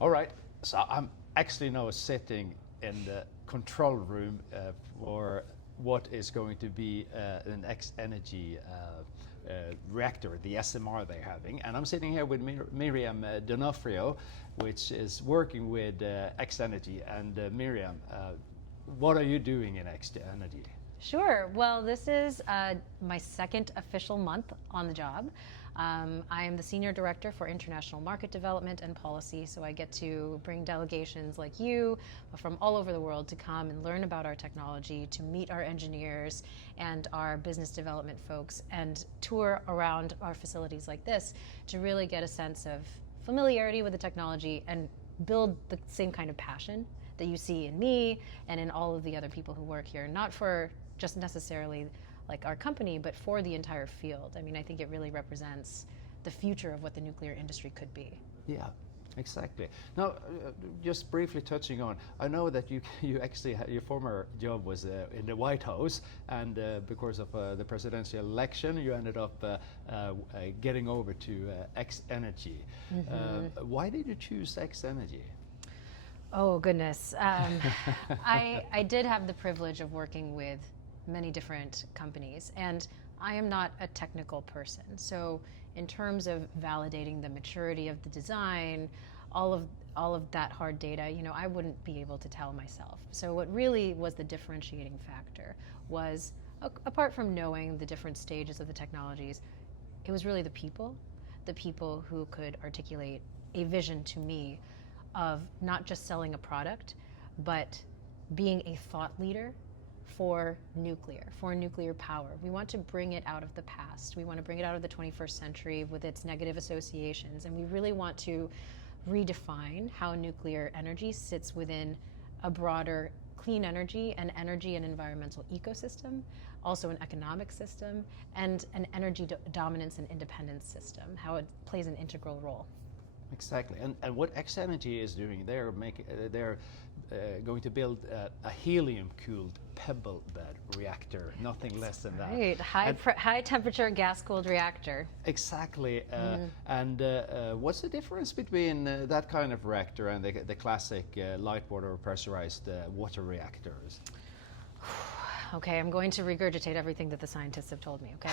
All right, so I'm actually now sitting in the control room for what is going to be an X-energy reactor, the SMR they're having. And I'm sitting here with Miriam D'Onofrio, which is working with X-energy. And Miriam, what are you doing in X-energy? Sure. Well, this is my second official month on the job. I am the Senior Director for International Market Development and Policy, so I get to bring delegations like you from all over the world to come and learn about our technology, to meet our engineers and our business development folks, and tour around our facilities like this to really get a sense of familiarity with the technology and build the same kind of passion that you see in me and in all of the other people who work here, not for just necessarily like our company, but for the entire field. I mean, I think it really represents the future of what the nuclear industry could be. Yeah, exactly. Now, just briefly touching on, I know that you actually your former job was in the White House, and because of the presidential election, you ended up getting over to X-energy. Why did you choose X-energy? Oh goodness, I did have the privilege of working with many different companies, and I am not a technical person. So in terms of validating the maturity of the design, all of that hard data, you know, I wouldn't be able to tell myself. So what really was the differentiating factor was, apart from knowing the different stages of the technologies, it was really the people who could articulate a vision to me of not just selling a product, but being a thought leader for nuclear power. We want to bring it out of the past. We want to bring it out of the 21st century with its negative associations. And we really want to redefine how nuclear energy sits within a broader clean energy and environmental ecosystem, also an economic system, and an energy dominance and independence system, how it plays an integral role. Exactly, and what X-energy is doing, they're going to build a helium-cooled Pebble bed reactor, nothing less than that. Right, high temperature gas-cooled reactor. Exactly, and what's the difference between that kind of reactor and the classic light water pressurized water reactors? Okay, I'm going to regurgitate everything that the scientists have told me, okay?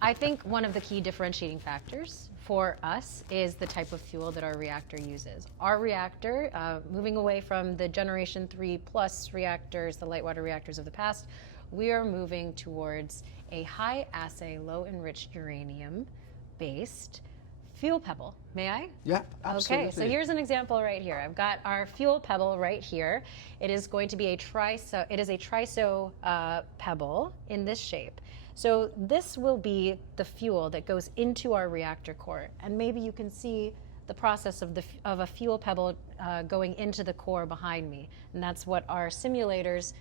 I think one of the key differentiating factors for us is the type of fuel that our reactor uses. Our reactor, moving away from the Generation 3+ reactors, the light water reactors of the past, we are moving towards a high assay, low enriched uranium based fuel pebble. May I? Yeah, absolutely. Okay, so here's an example right here. I've got our fuel pebble right here. It is going to be a triso pebble in this shape. So this will be the fuel that goes into our reactor core, and maybe you can see the process of a fuel pebble going into the core behind me, and that's what our simulators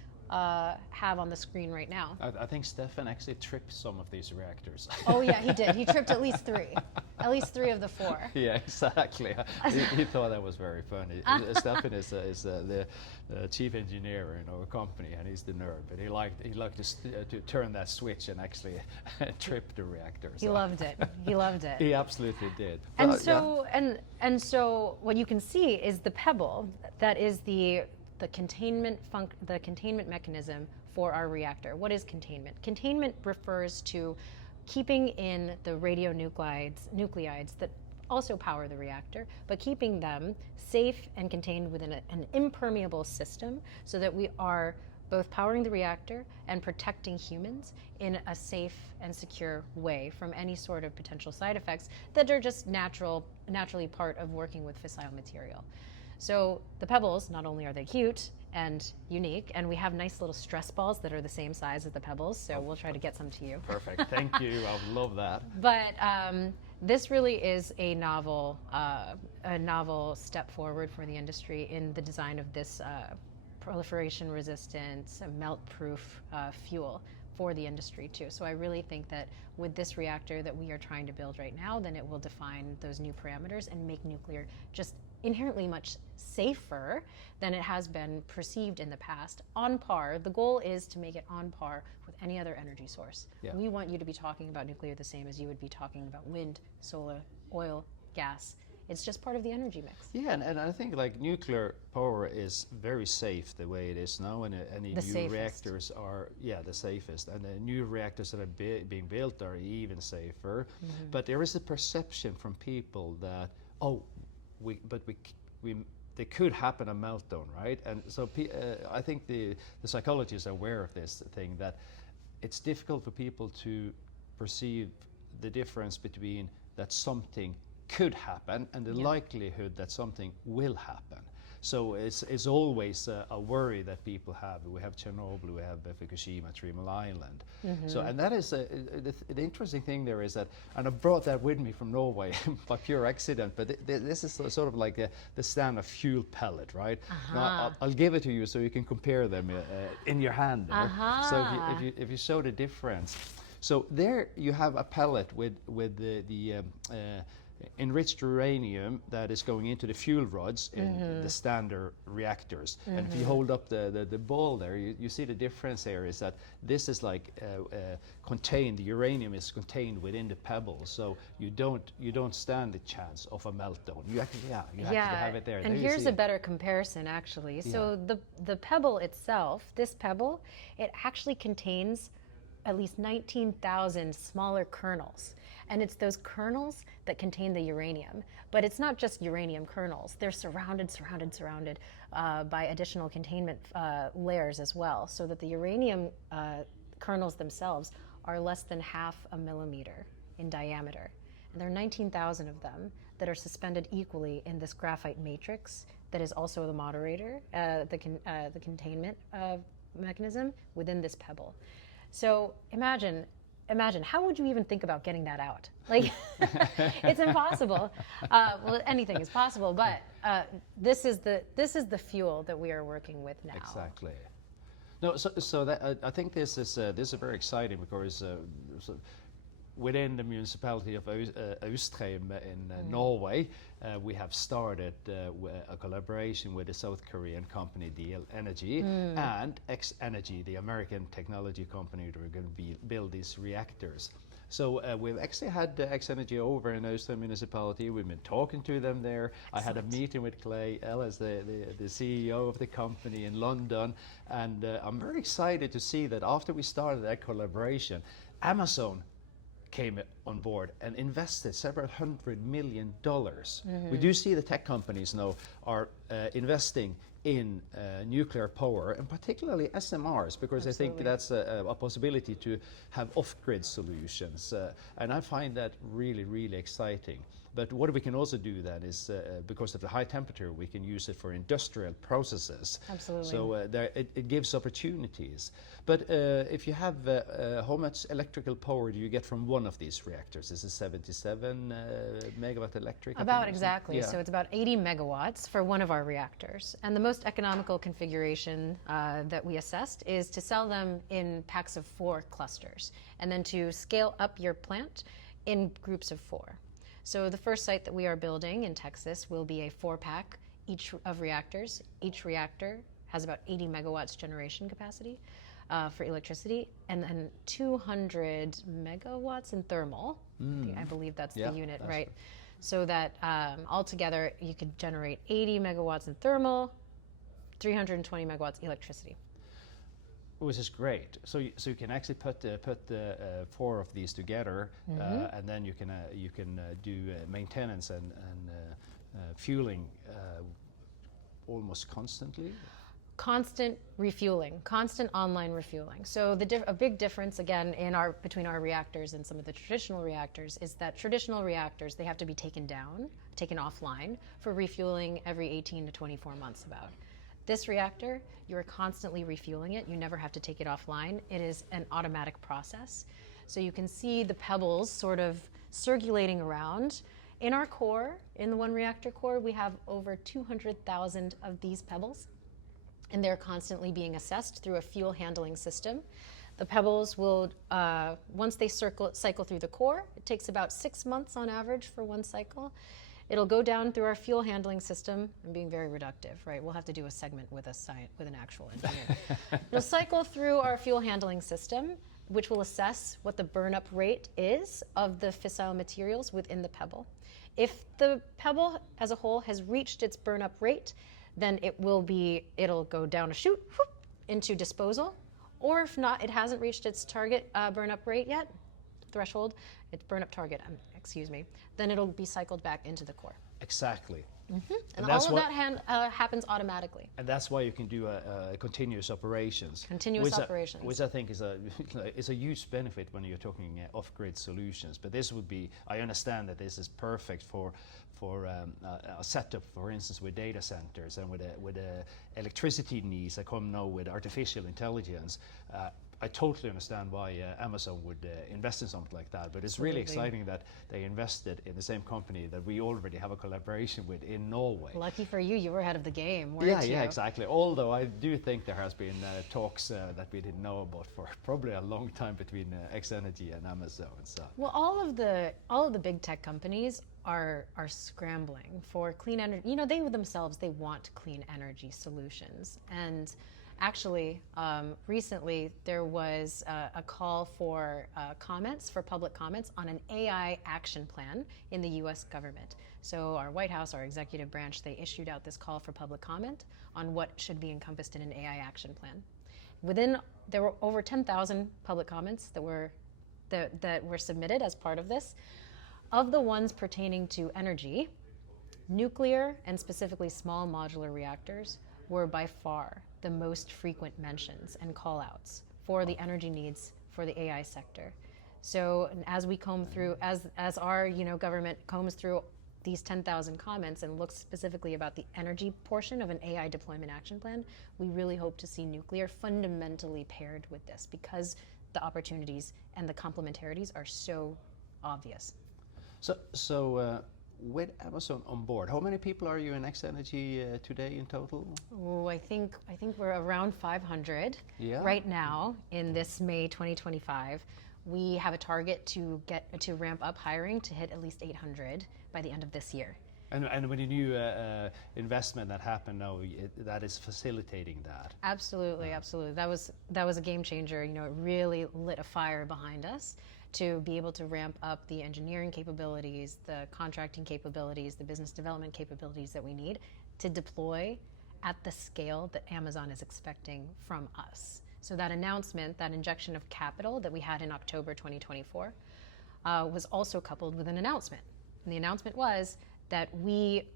have on the screen right now. I think Stefan actually tripped some of these reactors. Oh yeah, he did. He tripped at least three of the 4. Yeah, exactly. He thought that was very funny. Stefan is the chief engineer in our company, and he's the nerd. But he liked to turn that switch and actually trip the reactor. He loved it. He loved it. He absolutely did. And so what you can see is the pebble that is the containment mechanism for our reactor. What is containment? Containment refers to keeping in the radionuclides that also power the reactor, but keeping them safe and contained within an impermeable system so that we are both powering the reactor and protecting humans in a safe and secure way from any sort of potential side effects that are just naturally part of working with fissile material. So the pebbles, not only are they cute and unique, and we have nice little stress balls that are the same size as the pebbles, so we'll try to get some to you. Perfect, thank you, I would love that. But this really is a novel step forward for the industry in the design of this proliferation resistant, melt-proof fuel for the industry too. So I really think that with this reactor that we are trying to build right now, then it will define those new parameters and make nuclear just inherently much safer than it has been perceived in the past, on par. The goal is to make it on par with any other energy source. Yeah. We want you to be talking about nuclear the same as you would be talking about wind, solar, oil, gas. It's just part of the energy mix. Yeah, and I think like nuclear power is very safe the way it is now, and any The new safest. reactors are the safest, and the new reactors that are being built are even safer. But there is a perception from people that there could happen a meltdown, right? And so I think the psychologists are aware of this thing, that it's difficult for people to perceive the difference between that something could happen and the likelihood that something will happen. So it's always a worry that people have. We have Chernobyl, we have Fukushima, 3 Mile Island. So, and that is the interesting thing there is that, and I brought that with me from Norway by pure accident, but this is sort of like the standard fuel pellet, right? Now, I'll give it to you so you can compare them in your hand there. So if you show the difference. So there you have a pellet with the enriched uranium that is going into the fuel rods in the standard reactors. And if you hold up the ball there, you see the difference there is that this is like contained, the uranium is contained within the pebble, so you don't stand the chance of a meltdown. You actually, you have it there. And there here's a better comparison actually. So the pebble itself, this pebble, it actually contains at least 19,000 smaller kernels. And it's those kernels that contain the uranium. But it's not just uranium kernels. They're surrounded by additional containment layers as well, so that the uranium kernels themselves are less than 0.5 millimeter in diameter. And there are 19,000 of them that are suspended equally in this graphite matrix that is also the moderator, the containment mechanism within this pebble. So imagine, how would you even think about getting that out? Like, it's impossible. Well, anything is possible, but this is the fuel that we are working with now. Exactly. No, so that, I think this is very exciting because within the municipality of Austrheim in Norway, we have started a collaboration with the South Korean company DL Energy and X Energy, the American technology company that are going to build these reactors. So we've actually had X Energy over in Austrheim municipality. We've been talking to them there. Excellent. I had a meeting with Clay Ellis, the CEO of the company in London, and I'm very excited to see that after we started that collaboration, Amazon came on board and invested several $100 million. We do see the tech companies now are investing in nuclear power, and particularly SMRs, because I think that's a possibility to have off-grid solutions. And I find that really, really exciting. But what we can also do then is, because of the high temperature, we can use it for industrial processes. Absolutely. So it gives opportunities. But if you have, how much electrical power do you get from one of these reactors? Is it 77 megawatt electric? About exactly. Yeah. So it's about 80 megawatts for one of our reactors. And the most economical configuration that we assessed is to sell them in packs of 4 clusters, and then to scale up your plant in groups of 4. So the first site that we are building in Texas will be a 4-pack each of reactors. Each reactor has about 80 megawatts generation capacity for electricity, and then 200 megawatts in thermal. I believe that's the unit, right? So that altogether you could generate 80 megawatts in thermal, 320 megawatts electricity. Which is great. So you can actually put the 4 of these together, and then you can do maintenance and fueling almost constantly. Constant refueling, constant online refueling. So a big difference again between our reactors and some of the traditional reactors is that traditional reactors, they have to be taken offline for refueling every 18 to 24 months about. This reactor, you are constantly refueling it. You never have to take it offline. It is an automatic process. So you can see the pebbles sort of circulating around. In our core, in the one reactor core, we have over 200,000 of these pebbles, and they're constantly being assessed through a fuel handling system. The pebbles will, once they cycle through the core, it takes about 6 months on average for one cycle. It'll go down through our fuel handling system. I'm being very reductive, right? We'll have to do a segment with an actual engineer. It'll cycle through our fuel handling system, which will assess what the burn-up rate is of the fissile materials within the pebble. If the Pebble as a whole has reached its burn up rate, then it'll go down a chute whoop, into disposal. Or if not, it hasn't reached its target burn up rate yet, threshold, its burn up target, excuse me, then it'll be cycled back into the core. Exactly. And all of that happens automatically. And that's why you can do continuous operations. Operations. Which I think is a huge benefit when you're talking off-grid solutions. But this would be, I understand that this is perfect for a setup, for instance, with data centers and with electricity needs that come now with artificial intelligence. I totally understand why Amazon would invest in something like that, but it's really exciting that they invested in the same company that we already have a collaboration with in Norway. Lucky for you, you were ahead of the game, weren't you? Yeah, exactly. Although I do think there has been talks that we didn't know about for probably a long time between X-Energy and Amazon. So. Well, all of the big tech companies are scrambling for clean energy. You know, they themselves, they want clean energy solutions. And actually, recently there was a call for public comments on an AI action plan in the US government. So our White House, our executive branch, they issued out this call for public comment on what should be encompassed in an AI action plan. There were over 10,000 public comments that were submitted as part of this. Of the ones pertaining to energy, nuclear and specifically small modular reactors were by far the most frequent mentions and call-outs for the energy needs for the AI sector. So as we comb through, as our government combs through these 10,000 comments and looks specifically about the energy portion of an AI deployment action plan, we really hope to see nuclear fundamentally paired with this because the opportunities and the complementarities are so obvious. So with Amazon on board, how many people are you in X-Energy today in total? Oh, I think we're around 500 right now in this May 2025. We have a target to ramp up hiring to hit at least 800 by the end of this year. And with the new investment that happened now, that is facilitating that. Absolutely, absolutely. That was a game changer. You know, it really lit a fire behind us to be able to ramp up the engineering capabilities, the contracting capabilities, the business development capabilities that we need to deploy at the scale that Amazon is expecting from us. So that announcement, that injection of capital that we had in October 2024 was also coupled with an announcement. And the announcement was that we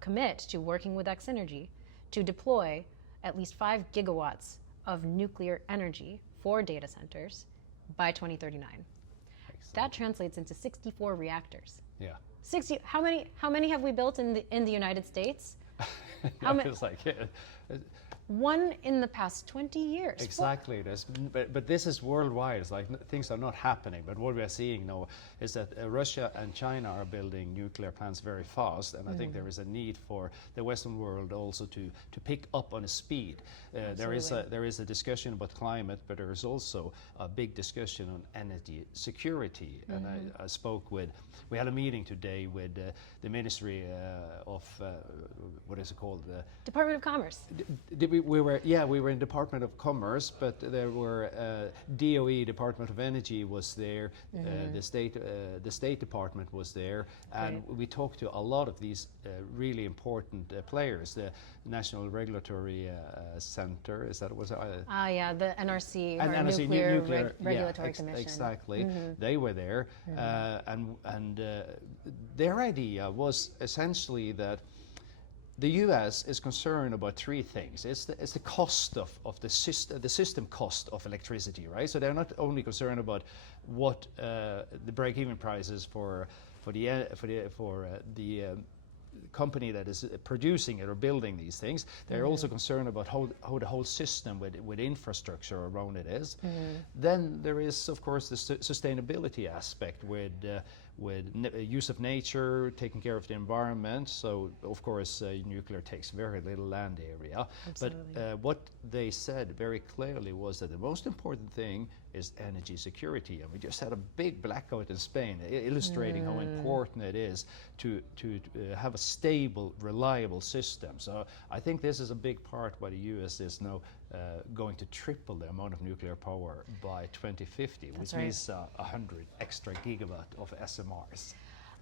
commit to working with X-Energy to deploy at least 5 gigawatts of nuclear energy for data centers by 2039. That translates into 64 reactors. Yeah. 60. How many have we built in the United States? How many? It's like one in the past 20 years. Exactly. But this is worldwide. It's like things are not happening. But what we are seeing now is that Russia and China are building nuclear plants very fast, and I think there is a need for the Western world also to pick up on the speed. There is a discussion about climate, but there is also a big discussion on energy security. And I spoke with. We had a meeting today with the Ministry of what is it called? Department of Commerce. We were in Department of Commerce, but there were DOE, Department of Energy was there, the State Department was there, and we talked to a lot of these really important players. The National Regulatory Center, is that what was it? The NRC, and or NRC, Nuclear Regulatory Commission. Exactly, they were there, and their idea was essentially that the U.S. is concerned about 3 things. It's the cost of the system cost of electricity, right? So they're not only concerned about what the break-even prices for the company that is producing it or building these things. They're also concerned about how the whole system with infrastructure around it is. Then there is, of course, the sustainability aspect with use of nature, taking care of the environment. So, of course, nuclear takes very little land area. Absolutely. But what they said very clearly was that the most important thing is energy security. And we just had a big blackout in Spain illustrating how important it is to have a stable, reliable system. So I think this is a big part why the US is now going to triple the amount of nuclear power by 2050, which means 100 extra gigawatt of SMRs.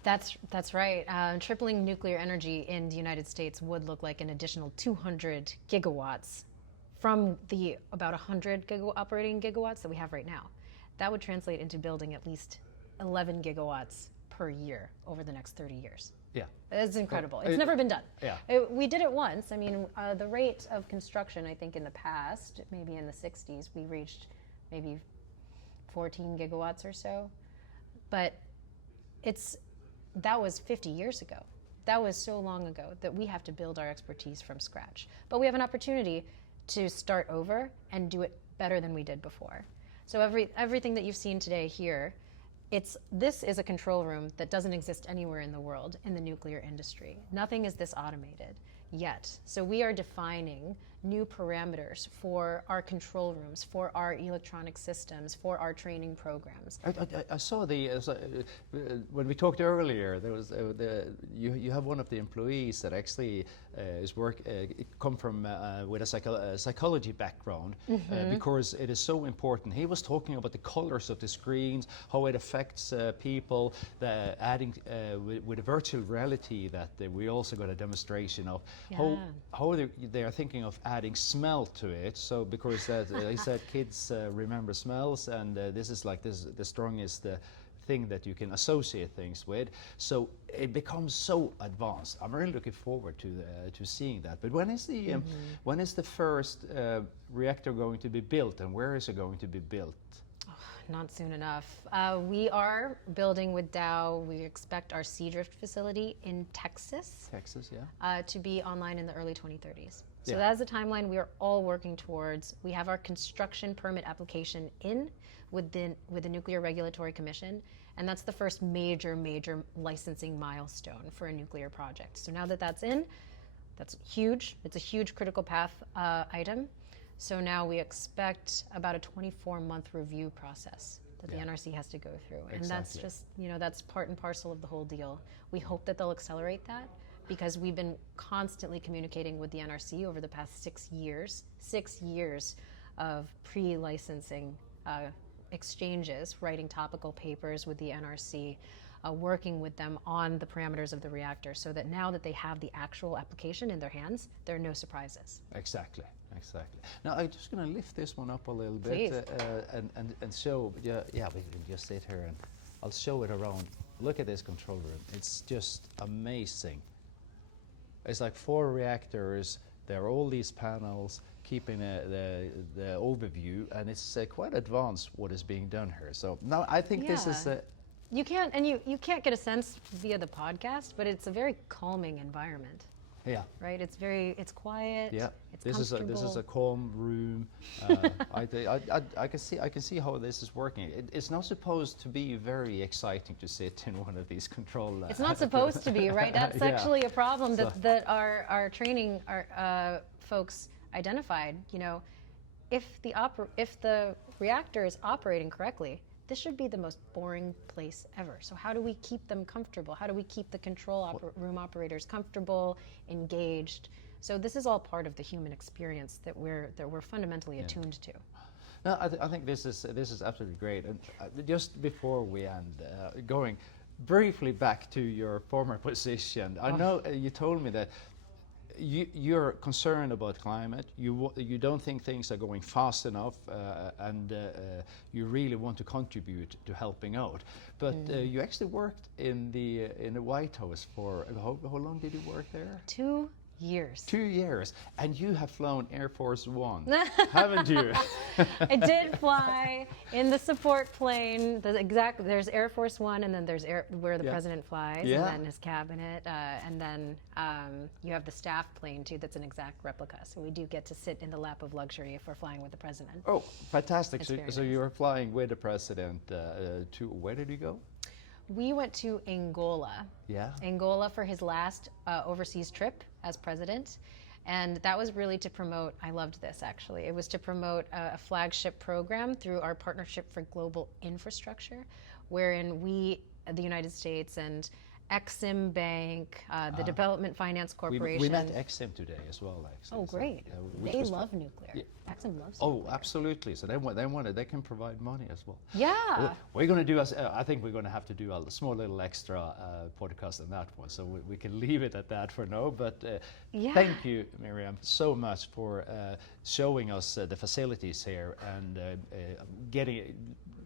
That's right. Tripling nuclear energy in the United States would look like an additional 200 gigawatts from the about 100 operating gigawatts that we have right now. That would translate into building at least 11 gigawatts per year over the next 30 years. Yeah. It's incredible. It's never been done. Yeah. We did it once. I mean, the rate of construction, I think in the past, maybe in the 60s, we reached maybe 14 gigawatts or so. But that was 50 years ago. That was so long ago that we have to build our expertise from scratch. But we have an opportunity to start over and do it better than we did before. So everything that you've seen today here, this is a control room that doesn't exist anywhere in the world in the nuclear industry. Nothing is this automated yet. So we are defining new parameters for our control rooms, for our electronic systems, for our training programs. I saw when we talked earlier, there was you have one of the employees that actually come from with a psychology background, because it is so important. He was talking about the colors of the screens, how it affects people, adding with the virtual reality that we also got a demonstration of how they are thinking of adding smell to it. So because they said kids remember smells, and this is like the strongest thing that you can associate things with. So it becomes so advanced. I'm really looking forward to seeing that. But when is the first reactor going to be built, and where is it going to be built? Not soon enough. We are building with Dow. We expect our Seadrift facility in Texas. To be online in the early 2030s. So that is the timeline we are all working towards. We have our construction permit application in with the Nuclear Regulatory Commission, and that's the first major licensing milestone for a nuclear project. So now that that's in, that's huge. It's a huge critical path item. So now we expect about a 24-month review process that the NRC has to go through. Exactly. And that's just, that's part and parcel of the whole deal. We hope that they'll accelerate that, because we've been constantly communicating with the NRC over the past 6 years, 6 years of pre-licensing exchanges, writing topical papers with the NRC, working with them on the parameters of the reactor, so that now that they have the actual application in their hands, there are no surprises. Exactly. Now I'm just going to lift this one up a little bit and show. We can just sit here and I'll show it around. Look at this control room. It's just amazing. It's like 4 reactors. There are all these panels keeping the overview, and it's quite advanced what is being done here. So now I think this is you can't get a sense via the podcast, but it's a very calming environment. Yeah. Right. It's quiet. Yeah. It's this comfortable. is a calm room. I can see how this is working. It's not supposed to be very exciting to sit in one of these control. It's not supposed to be, right? That's actually a problem that our training folks identified. If the reactor is operating correctly, this should be the most boring place ever. So how do we keep them comfortable? How do we keep the control room operators comfortable, engaged? So this is all part of the human experience that we're fundamentally attuned to. No, I think this is absolutely great. And just before we end, going briefly back to your former position, I know you told me that you're concerned about climate. You don't think things are going fast enough, and you really want to contribute to helping out. But you actually worked in the White House for how long did you work there? 2 years. 2 years, and you have flown Air Force One, haven't you? I did fly in the support plane. There's Air Force One, and then there's where the president flies, and then his cabinet, and then you have the staff plane too. That's an exact replica. So we do get to sit in the lap of luxury if we're flying with the president. Oh, fantastic! So nice. you were flying with the president to where did you go? We went to Angola. Yeah. Angola for his last overseas trip as president. And that was really to promote, I loved this actually, it was to promote a flagship program through our Partnership for Global Infrastructure, wherein we, the United States and Exim Bank, the Development Finance Corporation. We met Exim today as well, actually. Oh, great. They love nuclear. Yeah. Exim loves nuclear. Oh, absolutely. So they can provide money as well. Yeah. We're going to do, I think we're going to have to do a small little extra podcast on that one. So we can leave it at that for now. But thank you, Miriam, so much for showing us the facilities here and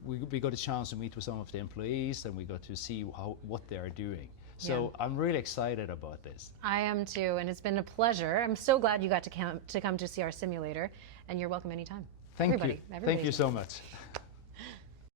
we got a chance to meet with some of the employees and we got to see what they are doing. So I'm really excited about this. I am too, and it's been a pleasure. I'm so glad you got to come to see our simulator, and you're welcome anytime. Thank you. Everybody Thank you so much.